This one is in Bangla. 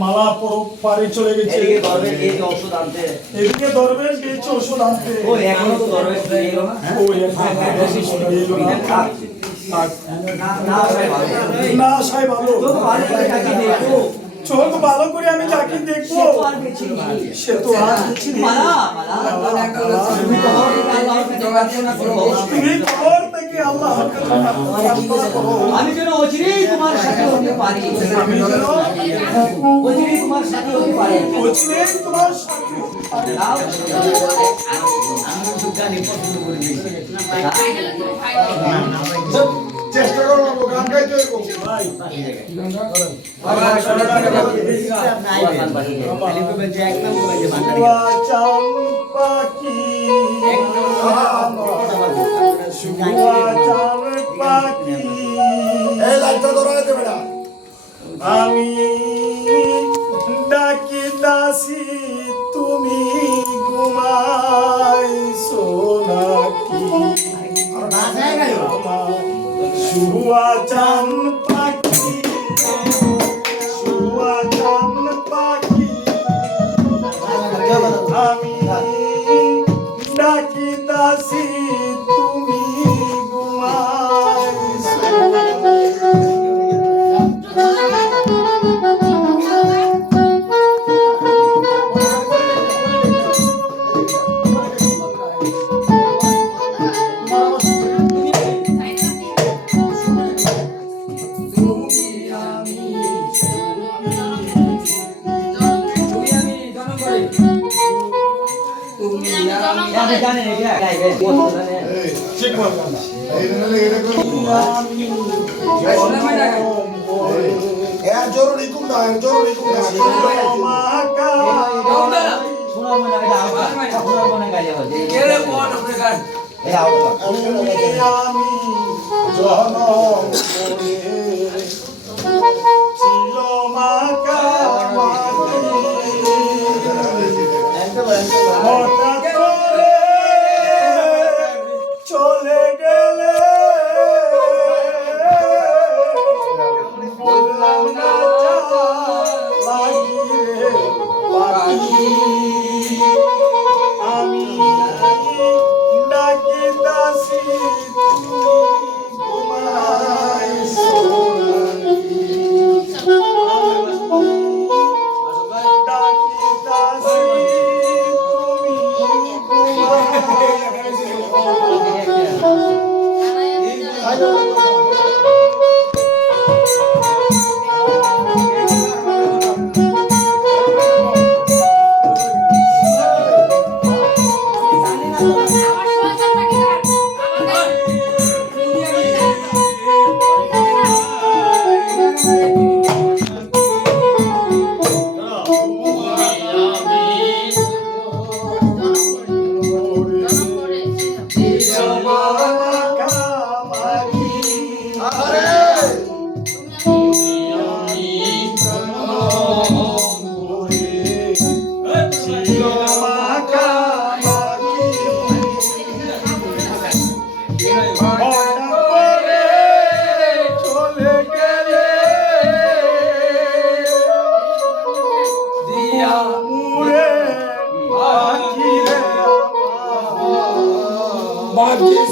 মালা পারে চলে গেছে। এদিকে দরবেশ গেছে ওষুধ আনতে। না সাহেব ভালো চোখ ভালো করে আমি যাকে দেখবো সে তো তুমি খবর থেকে আল্লাহ আমি যেন অচিরেই তোমার সাথে হতে পারি, আমি যেন অচিরেই তোমার সাথে হতে পারি, অচিরেই তোমার সাথে চেষ্টা করো গান গাইতে ভাই আমি ডাকি দাসি তুমি ঘুমাইছো নাকি শুয়া চান পাখি শুয়া চান পাখি আমি ডাকি দাসি তুমি ঘুমাইছো জরুরি কুমড়া জরুরি ছিল মাকা হঠাৎ করে চলে গেলে বললাম না আমি ডাকি দাসি বাকি